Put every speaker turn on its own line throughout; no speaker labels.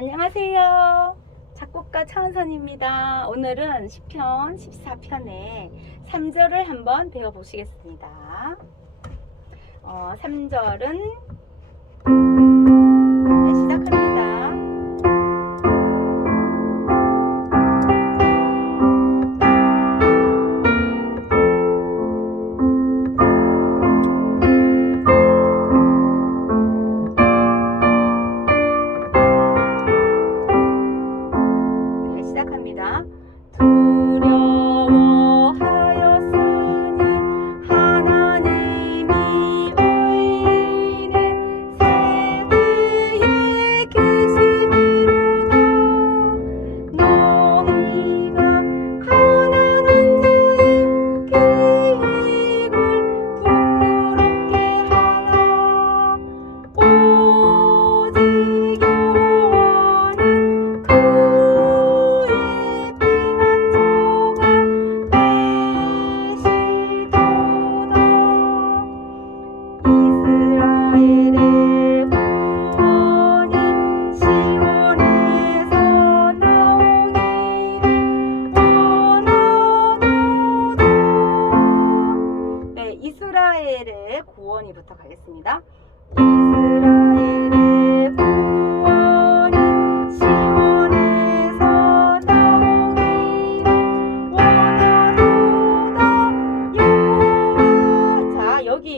안녕하세요. 작곡가 차은선입니다. 오늘은 10편, 14편의 3절을 한번 배워보시겠습니다. 어, 3절은 이스라엘의 구원이 나오기를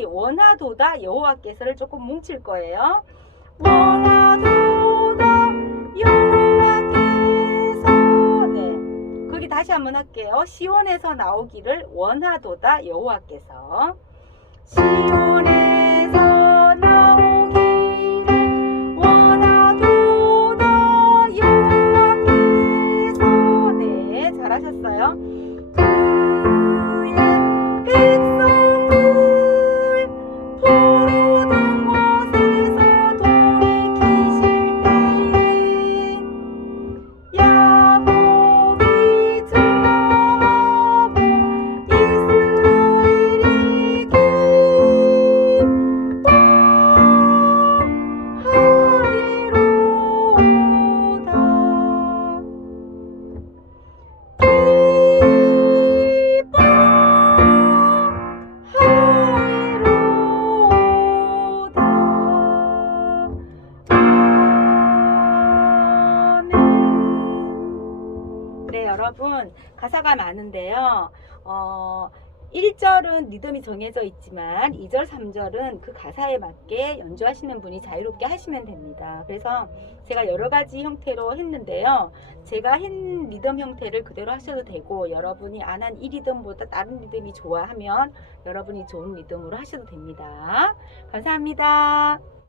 원하도다 여호와께서를 조금 뭉칠 거예요. 원하도다 여호와께서 네 거기 다시 한번 할게요. 시온에서 나오기를 원하도다 여호와께서 네, 여러분, 가사가 많은데요. 어, 1절은 리듬이 정해져 있지만 2절, 3절은 그 가사에 맞게 연주하시는 분이 자유롭게 하시면 됩니다. 그래서 제가 여러 가지 형태로 했는데요. 제가 한 리듬 형태를 그대로 하셔도 되고 여러분이 안 한 이 리듬보다 다른 리듬이 좋아하면 여러분이 좋은 리듬으로 하셔도 됩니다. 감사합니다.